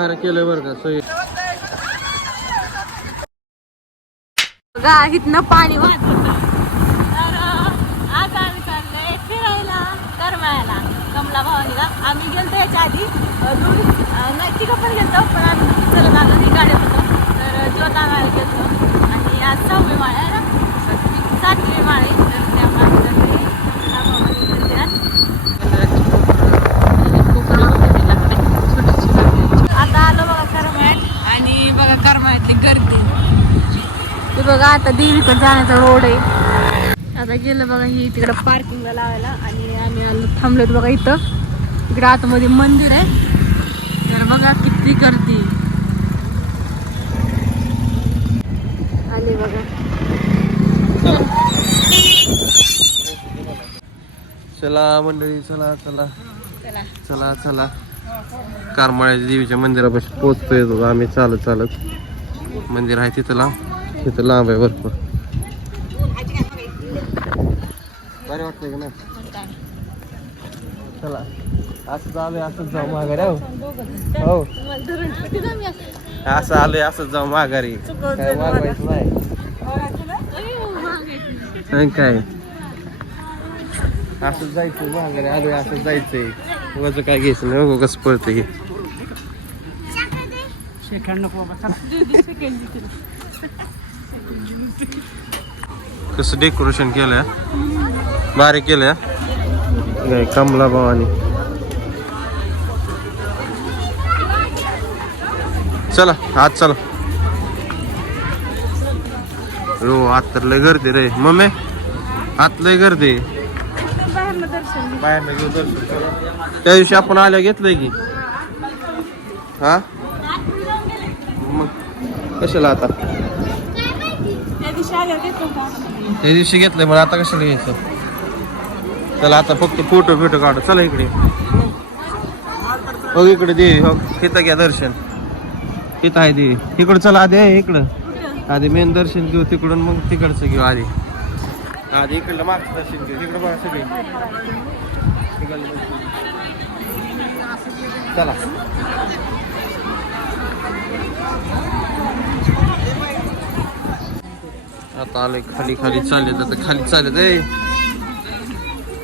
अरे बरं का सोय बघा पाणी वाहत तर आज आम्ही फिरायला करमाळ्याला कमला भवानीला आम्ही गेलतो याच्या आधी अं, दोन नाही पण गेलतो पण आम्ही चलत आलो गाडी होतो तर ज्योत आणायला गेलतो. आणि आज सहावी माळ आहे ना? सातवी माळ आहे तर त्यामुळे आम्ही चाललोय कमला भवानी मंदिरात आता आलो बघा करमाळ्यात आणि बघा करमाळ्यातली गर्दी ते बघा आता देवीकडे जाण्याचा रोड आहे. आता गेलं बघा ही तिकडं पार्किंगला लावायला आणि आम्ही आलो थांबलोत बघा इथं. इकडं आतमध्ये मंदिर आहे. तर बघा किती गर्दी. आले बघा. चला मंडळी चला चला. चला. चला चला. करमाळ्या देवीच्या मंदिरापाशी पोचतोय आम्ही चालत चालत मंदिर आहे तिथं लांब. तिथं लांब आहे भरपूर. बरे वाटतंय का नाही? चला. असंच आलोय असंच जाऊ माघारी हो. हो. असं. आलोय असंच जाऊ माघारी. काय मागवायचं नाही. काय? असंच जायचं माघारी आलोय असंच जायचंय. वज काय घ्यायचं नाही बघू कसं पडतं हे कसं डेकोरेशन केलंय? बारीक केलंय? काय कमला भवानी. चला आज चला. हो आत तर लय गर्दी रे. मम्मी आत लय गर्दी. बाहेर घेऊ दर्शन त्या दिवशी आपण आल्या घेतलंय की? हा? मग कशाला आता? त्या दिवशी घेतलंय मला आता कशाला घ्यायचं? चला आता फक्त फोटो बिटो काढू. चला इकडे. हो इकडे देवी हो. तिथं घ्या दर्शन. तिथं आहे देवी इकडं चला आधी आहे इकडं. आधी मेन दर्शन घेऊ तिकडून मग तिकडचं घेऊ आधी. आधी इकडलं मागचं दर्शन घेऊ. तिकडं बघा सगळे. चला. आता आले खाली खाली चालेल आता खाली चालत ए!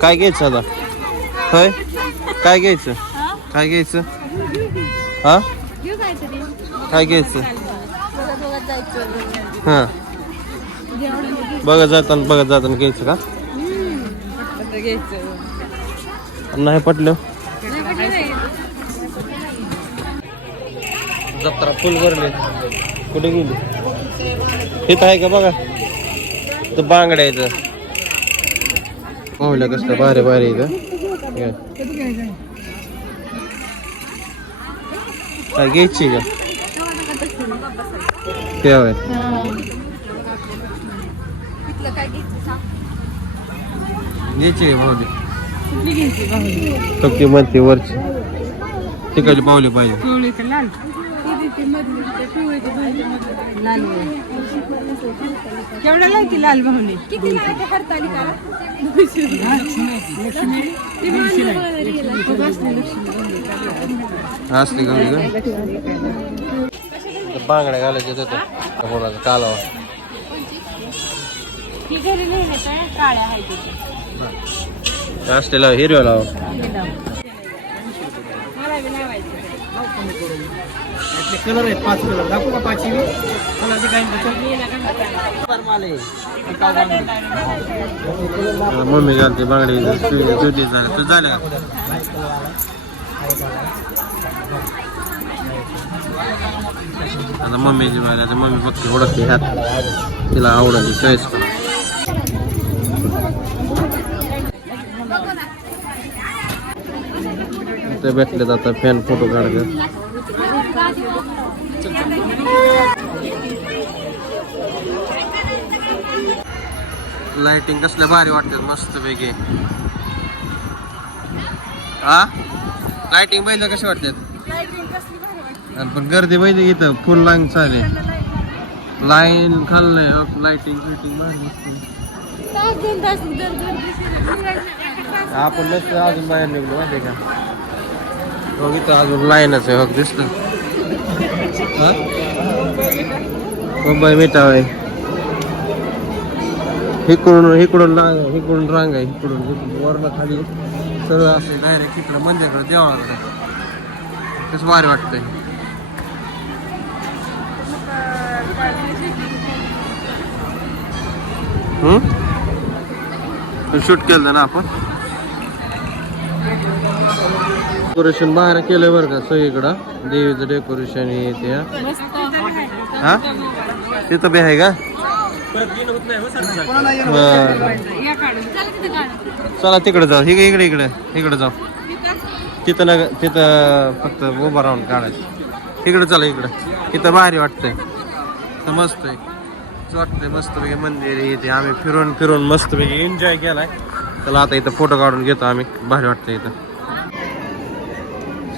काय घ्यायचं आता? होय? काय घ्यायचं? काय घ्यायचं? हा? काय घ्यायचं? हा. बघत जाताना बघत जाताना घ्यायचं का? नाही पटलं. जत्रा फुल भरले. कुठे गेली? इथं आहे का बघा? इथं बांगड्या इथं पाहुल्या कसलं भारी भारी इथं. काय घ्यायची का ते होय घ्यायची का पाहुली फक्त म्हणते वरची तिकडली पावली पाहिजे केवढा लायकी लाल भावने असली गवळी का? तर बांगड्या घालायच्या होत्या कोणाला कालावा. ही घरी लिहिण्याच्या काळ्या आहेत. तिथे. असले लाव. हिरव्या लाव मला बी लावायचं कलर आहेत पाच कलर दाखवू का पाचवी कलर काही मम्मी घालते बांगडे. जुटी झाल्या तर झाल्या का? आता मम्मीची बाग आता मम्मी फक्त ओळखते ह्यात. तिला आवडली चॉईस ते भेटले जातात फॅन फोटो काढतात लाइटिंग कसल्या भारी वाटतात मस्त पैकी. हा? लाइटिंग बैल कशी वाटतात? पण गर्दी बैल इथं फुल लाईन चाले लाईन खाल्लंय लाइटिंग फिटिंग आपण नसतं अजून बाहेर निघलो माहिती का? हो इथं अजून लाईनच आहे हो दिसतं हा? मुंबई मिठा होय इकडून इकडून रांग इकडून रांग आहे इकडून वरनं खाली सरळ असे डायरेक्ट इकडं मंदिराकडे देवळाकडे कसं भारी वाटतंय. हम्म? शूट केलं ना आपण? डेकोरेशन बाहेर केलंय बरं का सगळीकडं? देवीचं डेकोरेशन हे ते हा. हा? तिथं बी आहे का? बरं. चला तिकडे जाऊ. इकडे इकडे इकडे इकडे जाऊ. तिथं ना तिथं फक्त उभं राहून काढायचं. इकडे चला इकडं. इथं भारी वाटतंय. तर मस्त आहे. असं वाटतंय मस्तपैकी मंदिर आहे इथे. आम्ही फिरून फिरून मस्तपैकी एन्जॉय केलाय. चला आता इथं फोटो काढून घेतो आम्ही. भारी वाटतंय इथं.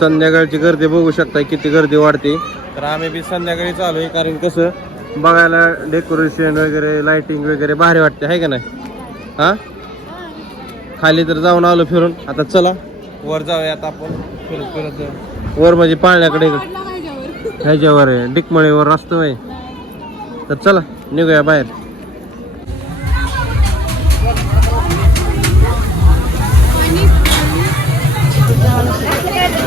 संध्याकाळची गर्दी बघू शकता किती गर्दी वाढते. तर आम्ही बी संध्याकाळी चालू आहे कारण कसं बघायला डेकोरेशन वगैरे लाइटिंग वगैरे भारी वाटते आहे का नाही? हा? खाली तर जाऊन आलो फिरून. आता चला. वर जाऊया आता आपण. फिरत फिरत जाऊ. वर म्हणजे पाळण्याकडे ह्याच्यावर आहे. डिकमळीवर रस्ता आहे. तर चला निघूया बाहेर.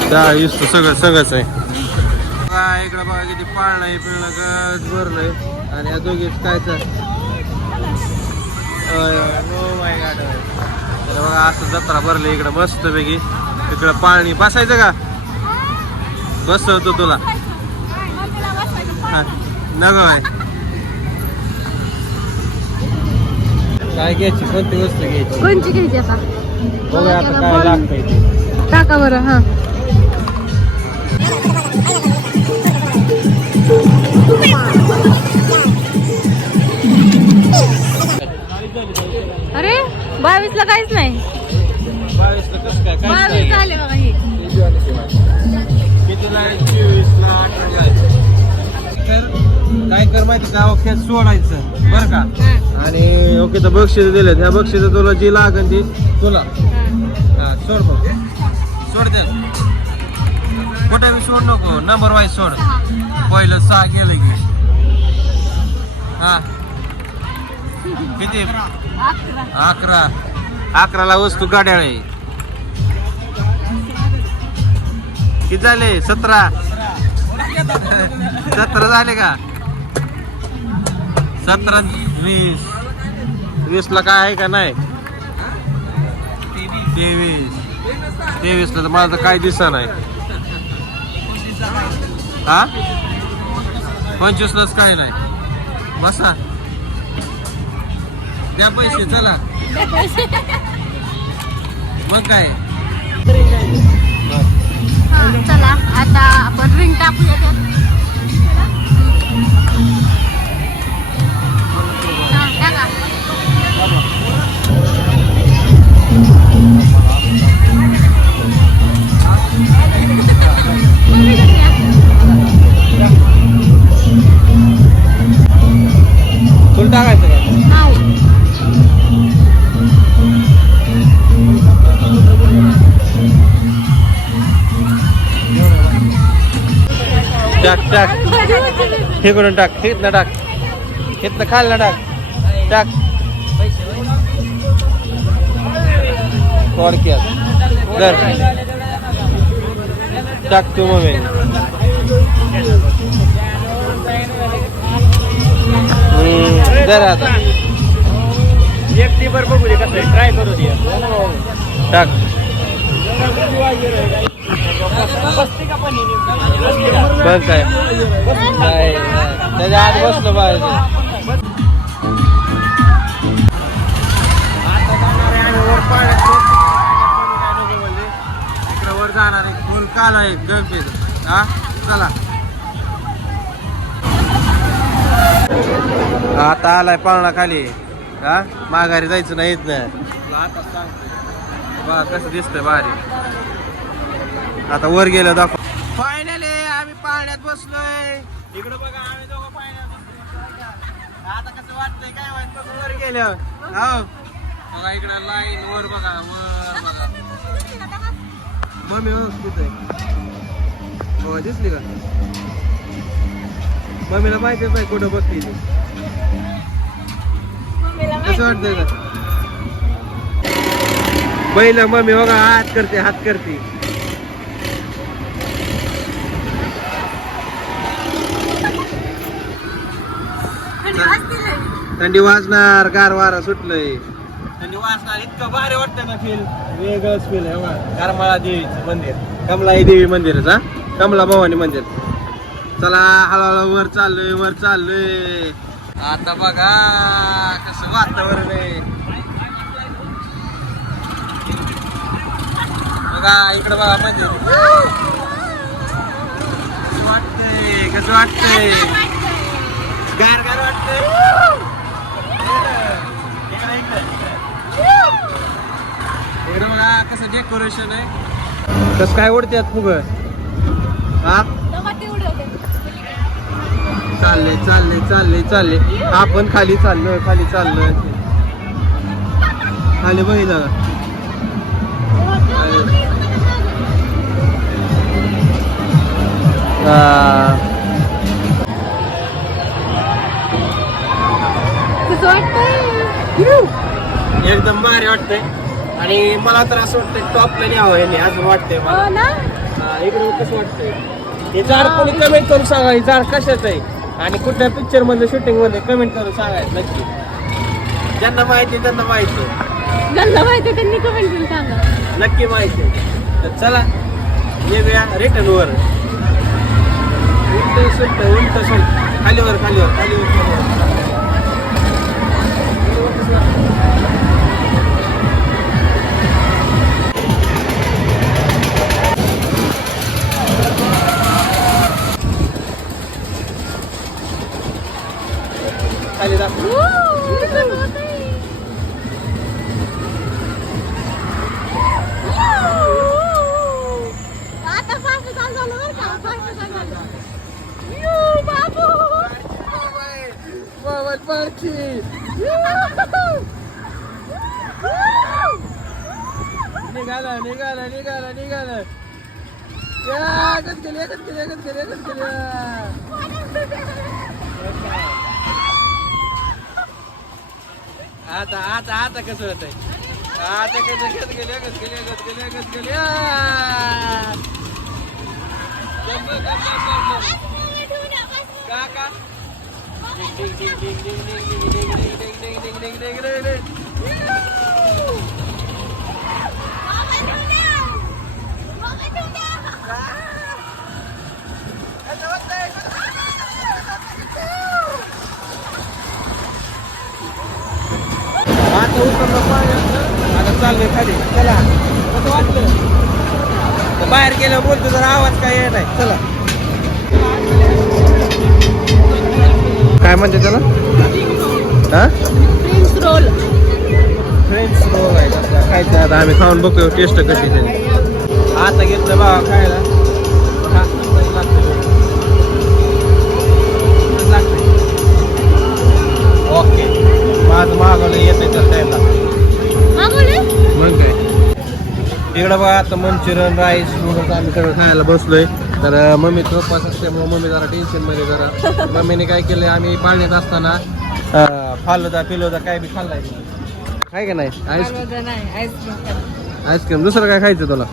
त्या दिसतो सगळं सगळंच आहे. बघा इकडं बघा किती पाळणं आहे पिळणं गज भरलंय. आणि या दोघीच काय तर. माय गाड तर बघा असं जत्रा भरली इकडं मस्त पैकी इकडं पाणी बसायचं का? बसवतो तुला. हा, नको आहे काय घ्यायची? कोणती वस्तू घ्यायची? कोणची घ्यायची आता? बघूया आता काय लागतंय. टाका बरं हा. अरे बावीस ला काहीच नाही. बावीसला बावीस झाले बघा हे. काय कर माहिती का? खेळ सोडायचं बरं का? आणि ओके तर बक्षीस दिले त्या बक्षीस तुला जी लागन ती तुला. हा. सोड मग सोड दे कुठे बी सोड नको? नंबर वाईज सोड. पहिलं सहा गेलं की. हा. किती? अकरा. अकराला वस्तू गाड्याळ आहे किती झाले? सतरा. सतरा झाले का? सतरा वीस. वीस ला काय आहे का नाही? तेवीस. तेवीस ला तर माझं काय दिसा नाही. हा? पंचवीस लाच काय नाही. बसा. द्या पैसे चला. मग काय? चला. आता आपण रिंग टाकूया टाक टाक हे करून टाक हितनं टाक हितनं खालनं टाक टाक थोडक्यात कर टाक तू मग जर आता एक टीपर बघू दे कसं ट्राय करू दे टाक बघ काय. नाही, त्याच्या आत बसलो पाहिजे आता वर जाणार आहे. काल आहे. हा? चला. आता आलाय पाळणा खाली हा? माघारी जायचं नाहीत ना नाही आता सांगतो कसं दिसतंय भारी. आता वर गेलं दाखव. फायनली आम्ही पाण्यात बसलोय. इकडे बघा आम्ही दोघं पाण्यात बसलोय. आता कसं वाटतंय काय वाटत वर गेलं हो बघा इकडे लाईन वर बघा वर बघा. मम्मी व्यवस्थित आहे? हो दिसली का? मम्मीला माहितीच नाही कुठं बघते ती. कसं वाटतंय का पहिलं मम्मी बघा हात करते हात करते थंडी वाजते लय. थंडी वाजणार गार वारा सुटलंय. थंडी वाजणार इतकं भारी वाटतं ना फील वेगळंच फील आहे करमाळा देवीचं मंदिर. कमलाई देवी मंदिरच हा? कमला भवानी मंदिर. चला हळूहळू वर चाललोय वर चाललोय. आता बघा कसं वातावरण आहे. बघा इकडे बघा मंदिर. कसं वाटतंय? कसं वाटतंय? गार गार वाटतंय इकडे इकडे इकडे बघा कसं डेकोरेशन आहे. कसं काय उडत्यात फुग हा. चालले चालले चालले चालले. आपण खाली चाललोय खाली चाललोय. खाली बघितलं? हा. एकदम भारी वाटतंय. आणि मला तर असं वाटतंय टॉपला न्यावं यांनी अजून वाटतंय मला. हो ना? हा, इकडे कसं वाटतंय. हे झाड कोणी कमेंट करून सांगा हे झाड कशाचं आहे? आणि कुठल्या पिक्चरमध्ये शूटिंगमध्ये कमेंट करून सांगायचं नक्की. ज्यांना माहिती आहे, त्यांना माहिती आहे. ज्यांना माहिती त्यांनी कमेंट करून सांगा. नक्की माहिती आहे. तर चला येऊया रिटर्न वर. उलट सुलट उलट सुलट. खालीवर खालीवर खालीवर खालीवर निघाला निघाला निघाला निघाला या, एकच गेली एकच गेली एकच गेली एकच गेली आता आता आता कसं होत आता कसं एकच गेली एकच गेली एकच गेली एकच गेली आ. जम, जम, जम, जम, जम, जम. काका डिंग डिंग डिंग डिंग डिंग डिंग डिंग डिंग डिंग डिंग डिंग डिंग डिंग डिंग. चाललोय खाली. चला. कसं वाटलं? बाहेर गेल्यावर बोलतो जरा आवाज काय येत आहे चला. काय म्हणते त्याला? हा? प्रिन्स रोल फ्रेंच रोल आहे खायचं आता आम्ही खाऊन बघतो टेस्ट कशी त्याची. आता घेतलं बाबा खायला? ओके. माझं मागवलं येत आहे तर त्याला. इकडं बघा आता मंचुरियन राईस नूडल्स आम्ही सगळं खायला बसलोय. तर मम्मीचं उपवास असल्यामुळे मम्मी जरा टेन्शनमध्ये जरा. मम्मीने काय केलंय आम्ही पाळण्यात असताना फालुदा पिलोदा काय बी खाल्लाय काय का नाही? आईस्क्रीम आईस्क्रीम दुसरं काय खायचं तुला?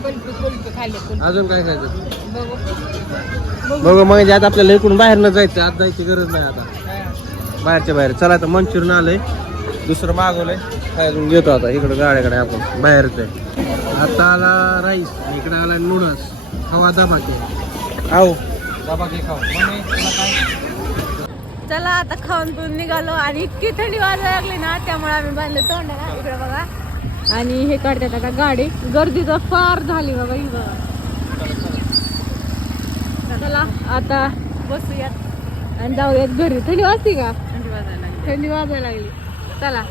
अजून काय खायचं? बघू. बघू मग आता आपल्याला इकडून बाहेर न जायचं आज जायची गरज नाही आता. बाहेरच्या बाहेर. चला आता मंचुरियन आलंय. दुसरं मागवलंय. घेतो आता. इकडं गाड्याकडे आपण बाहेरच आहे. आता आला राईस इकडे आला नूडल्स खावा दबाके. खाऊ दबाके खाऊ मम्मी तुला काय? चला आता खाऊन पिऊन निघालो आणि इतकी थंडी वाजायला लागली ना त्यामुळे आम्ही बांधले तोंडाला इकडे बघा. आणि हे काढतात आता गाडी. गर्दी तर फार झाली बाबा ही बघा. चला आता बसूयात. आणि जाऊयात घरी. थंडी वाजते का? थंडी वाजायला लागली. चला.